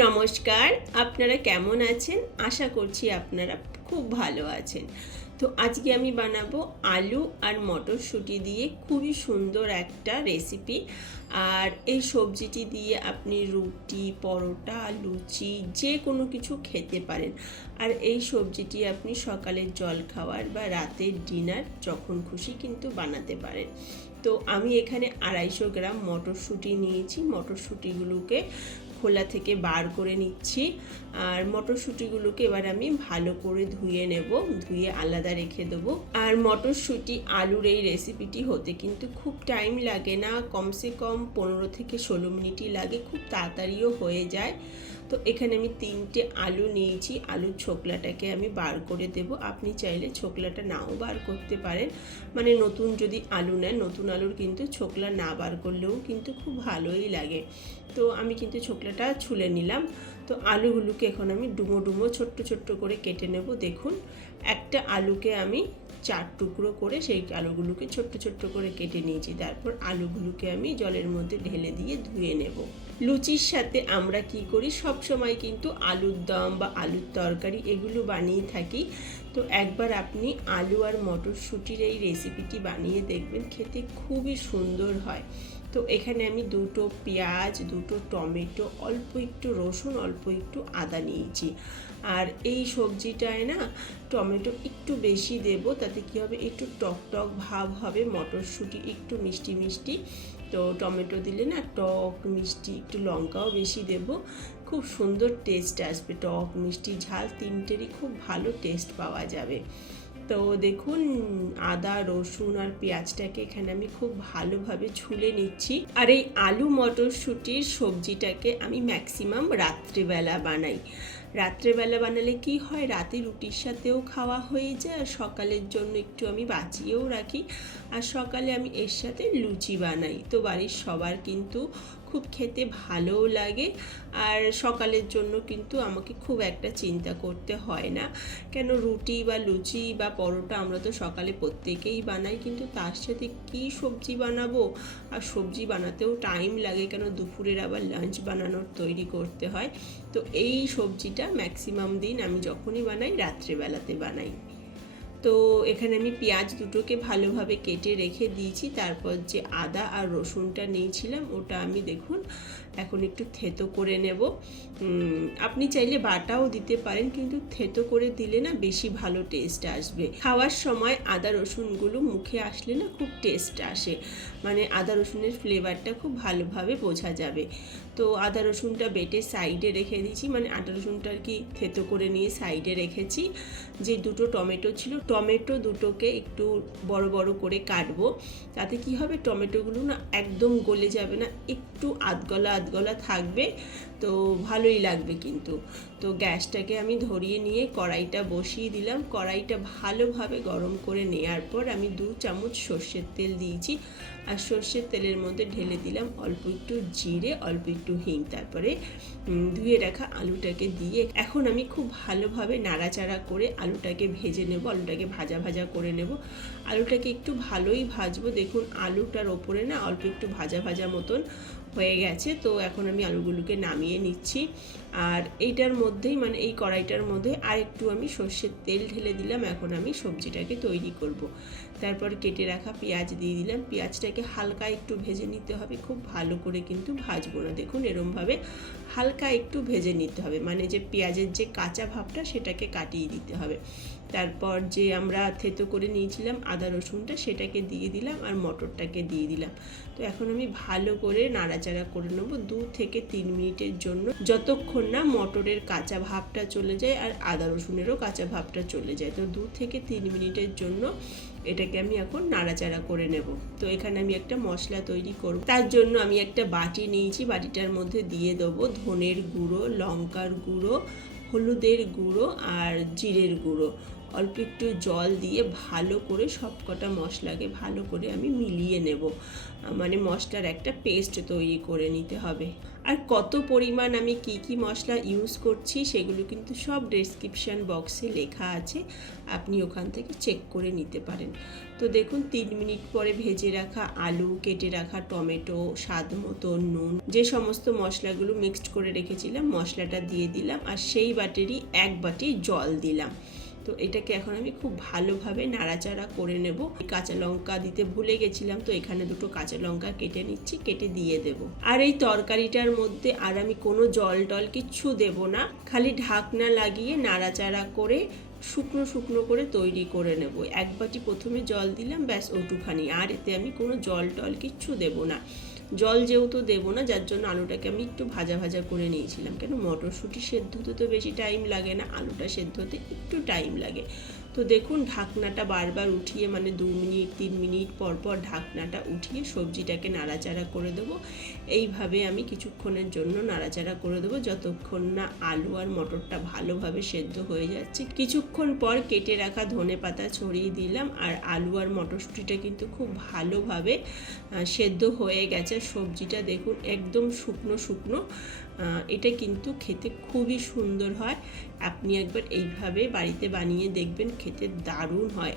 নমস্কার, আপনারা কেমন আছেন? আশা করছি আপনারা খুব ভালো আছেন। তো আজকে আমি বানাবো আলু আর মটরশুঁটি দিয়ে খুবই সুন্দর একটা রেসিপি। আর এই সবজিটি দিয়ে আপনি রুটি, পরোটা, লুচি যে কোনো কিছু খেতে পারেন। আর এই সবজিটি আপনি সকালের জলখাবার বা রাতের ডিনার যখন খুশি কিন্তু বানাতে পারেন। তো আমি এখানে 250 গ্রাম মটরশুঁটি নিয়েছি। মটরশুঁটিগুলোকে খোলা থেকে বার করে নিচ্ছি। আর মটরশুঁটিগুলোকে এবার আমি ভালো করে ধুয়ে নেব, ধুয়ে আলাদা রেখে দেবো। আর মটরশুঁটি আলুর এই রেসিপিটি হতে কিন্তু খুব টাইম লাগে না, কমসে কম 15 থেকে 16 মিনিটই লাগে, খুব তাড়াতাড়িও হয়ে যায়। তো এখানে আমি 3টে আলু নিয়েছি। আলুর ছোকলাটাকে আমি বার করে দেব। আপনি চাইলে ছোকলাটা নাও বার করতে পারেন, মানে নতুন যদি আলু নেন, নতুন আলুর কিন্তু ছোকলা না বার করলেও কিন্তু খুব ভালোই লাগে। তো আমি কিন্তু ছোকলাটা ছুলে নিলাম। তো আলুগুলোকে এখন আমি ডুমো ডুমো ছোট্ট ছোট্ট করে কেটে নেব। দেখুন, একটা আলুকে আমি 4 টুকরো করে সেই আলুগুলোকে ছোট্ট ছোট্ট করে কেটে নিয়েছি। তারপর আলুগুলোকে আমি জলের মধ্যে ঢেলে দিয়ে ধুয়ে নেব। লুচির সাথে আমরা কি করি, সব সময় কিন্তু আলুর দম বা আলুর তরকারি এগুলো বানিয়ে থাকি। তো একবার আপনি আলু আর মটরশুঁটির এই রেসিপিটি বানিয়ে দেখবেন, খেতে খুবই সুন্দর হয়। তো এখানে আমি 2টো পেঁয়াজ, 2টো টমেটো, অল্প একটু রসুন, অল্প একটু আদা নিয়েছি। আর এই সবজিটায় না টমেটো একটু বেশি দেব, তাতে কি হবে, একটু টক টক ভাব হবে, মটরশুঁটি একটু মিষ্টি মিষ্টি। তো টমেটো দিলে না টক মিষ্টি, একটু লঙ্কাও বেশি দেব, খুব সুন্দর টেস্ট আসবে। টক মিষ্টি ঝাল তিনটেরই খুব ভালো টেস্ট পাওয়া যাবে। তো দেখুন, আদা রসুন আর পেঁয়াজটাকে এখানে আমি খুব ভালোভাবে ছুলে নিচ্ছি। আর এই আলু মটরশুঁটির সবজিটাকে আমি ম্যাক্সিমাম রাত্রেবেলা বানাই। রাত্রেবেলা বানালে কি হয়, রাতে রুটির সাথেও খাওয়া হয়ে যায়, আর সকালের জন্য একটু আমি বাঁচিয়েও রাখি। আর সকালে আমি এর সাথে লুচি বানাই। তো বাড়ির সবার কিন্তু খুব খেতে ভালোও লাগে। আর সকালের জন্য কিন্তু আমাকে খুব একটা চিন্তা করতে হয় না, কেন রুটি বা লুচি বা পরোটা আমরা তো সকালে প্রত্যেকেই বানাই, কিন্তু তার সাথে কি সবজি বানাবো, আর সবজি বানাতেও টাইম লাগে, কেন দুপুরের আবার লাঞ্চ বানানোর তৈরি করতে হয়। তো এই সবজিটা ম্যাক্সিমাম দিন আমি যখনই বানাই রাত্রেবেলাতে বানাই। তো এখানে আমি পেঁয়াজ দুটোকে ভালোভাবে কেটে রেখে দিয়েছি। তারপর যে আদা আর রসুনটা নিয়েছিলাম ওটা আমি দেখুন এখন একটু থেতো করে নেব। আপনি চাইলে বাটাও দিতে পারেন, কিন্তু থেতো করে দিলে না বেশি ভালো টেস্ট আসবে। খাওয়ার সময় আদা রসুনগুলো মুখে আসলে না খুব টেস্ট আসে, মানে আদা রসুনের ফ্লেভারটা খুব ভালোভাবে বোঝা যাবে। তো আদা রসুনটা বেটে সাইডে রেখে দিয়েছি, মানে আদা রসুনটা আর কি থেতো করে নিয়ে সাইডে রেখেছি। যে 2টো টমেটো ছিল, টমেটো দুটোকে একটু বড় বড় করে কাটবো, তাতে কি হবে, টমেটোগুলো না একদম গলে যাবে না, একটু আধগলা আধগলা থাকবে, তো ভালোই লাগবে কিন্তু। তো গ্যাসটাকে আমি ধরিয়ে নিয়ে কড়াইটা বসিয়ে দিলাম। কড়াইটা ভালোভাবে গরম করে নেওয়ার পর আমি 2 চামচ সর্ষের তেল দিয়েছি। আর সর্ষের তেলের মধ্যে ঢেলে দিলাম অল্প একটু জিরে, অল্প একটু হিং, তারপরে ধুয়ে রাখা আলুটাকে দিয়ে এখন আমি খুব ভালোভাবে নাড়াচাড়া করে আলুটাকে ভেজে নেব। আলুটাকে ভাজা ভাজা করে নেব। আলুটাকে একটু ভালোই ভাজবো। দেখুন আলুটার ওপরে না অল্প একটু ভাজা ভাজা মতন হয়ে গেছে। তো এখন আমি আলুগুলোকে নামিয়ে নিচ্ছি। আর এইটার মধ্যেই, মানে এই কড়াইটার মধ্যে আর একটু আমি সর্ষের তেল ঢেলে দিলাম। এখন আমি সবজিটাকে তৈরি করব। তারপর কেটে রাখা পেঁয়াজ দিয়ে দিলাম। পেঁয়াজটাকে হালকা একটু ভেজে নিতে হবে, খুব ভালো করে কিন্তু ভাজবো না। দেখুন এরমভাবে হালকা একটু ভেজে নিতে হবে, মানে যে পেঁয়াজের যে কাঁচা ভাবটা সেটাকে কাটিয়ে দিতে হবে। তারপর যে আমরা থেতো করে নিয়েছিলাম আদা রসুনটা, সেটাকে দিয়ে দিলাম আর মটরটাকে দিয়ে দিলাম। তো এখন আমি ভালো করে নাড়াচাড়া করে নেব 2 থেকে 3 মিনিটের জন্য, যতক্ষণ না মটরের কাঁচা ভাবটা চলে যায় আর আদা রসুনেরও কাঁচা ভাবটা চলে যায়। তো 2 থেকে 3 মিনিটের জন্য এটাকে আমি এখন নাড়াচাড়া করে নেব। তো এখানে আমি একটা মশলা তৈরি করব। তার জন্য আমি একটা বাটি নিয়েছি। বাটিটার মধ্যে দিয়ে দেবো ধনের গুঁড়ো, লঙ্কার গুঁড়ো, হলুদের গুঁড়ো আর জিরের গুঁড়ো, অল্প একটু জল দিয়ে ভালো করে সবকটা মশলাকে ভালো করে আমি মিলিয়ে নেব, মানে মশলার একটা পেস্ট তৈরি করে নিতে হবে। আর কত পরিমাণ আমি কি মশলা ইউজ করছি সেগুলো কিন্তু সব ডেসক্রিপশান বক্সে লেখা আছে, আপনি ওখান থেকে চেক করে নিতে পারেন। তো দেখুন 3 মিনিট পরে ভেজে রাখা আলু, কেটে রাখা টমেটো, স্বাদ মতো নুন, যে সমস্ত মশলাগুলো মিক্সড করে রেখেছিলাম মশলাটা দিয়ে দিলাম, আর সেই বাটিরই 1 বাটি জল দিলাম। তো এটাকে এখন আমি খুব ভালোভাবে নাড়াচাড়া করে নেব। কাঁচা লঙ্কা দিতে ভুলে গেছিলাম, তো এখানে 2টো কাঁচা লঙ্কা কেটে নিচ্ছি, কেটে দিয়ে দেব। আর এই তরকারিটার মধ্যে আর আমি কোনো জল টল কিচ্ছু দেব না, খালি ঢাকনা লাগিয়ে নাড়াচাড়া করে শুকনো শুকনো করে তৈরি করে নেব। 1 বাটি প্রথমে জল দিলাম, ব্যাস ওটুখানি, আর এতে আমি কোনো জল টল কিচ্ছু দেব না। জল যেহেতু দেবো না, যার জন্য আলুটাকে আমি একটু ভাজা ভাজা করে নিয়েছিলাম, কেন মটরশুঁটি সেদ্ধ হতে তো বেশি টাইম লাগে না, আলুটা সেদ্ধ হতে একটু টাইম লাগে। তো দেখুন ঢাকনাটা বারবার উঠিয়ে, মানে 2 মিনিট 3 মিনিট পর পর ঢাকনাটা উঠিয়ে সবজিটাকে নাড়াচাড়া করে দেবো। এইভাবে আমি কিছুক্ষণের জন্য নাড়াচাড়া করে দেবো, যতক্ষণ না আলু আর মটরটা ভালোভাবে সেদ্ধ হয়ে যাচ্ছে। কিছুক্ষণ পর কেটে রাখা ধনেপাতা ছড়িয়ে দিলাম, আর আলু আর মটরশুঁটিটা কিন্তু খুব ভালোভাবে সেদ্ধ হয়ে গেছে। সবজিটা দেখুন একদম শুকনো শুকনো, এটা কিন্তু খেতে খুবই সুন্দর হয়। আপনি একবার এইভাবে বাড়িতে বানিয়ে দেখবেন, খেতে দারুণ হয়।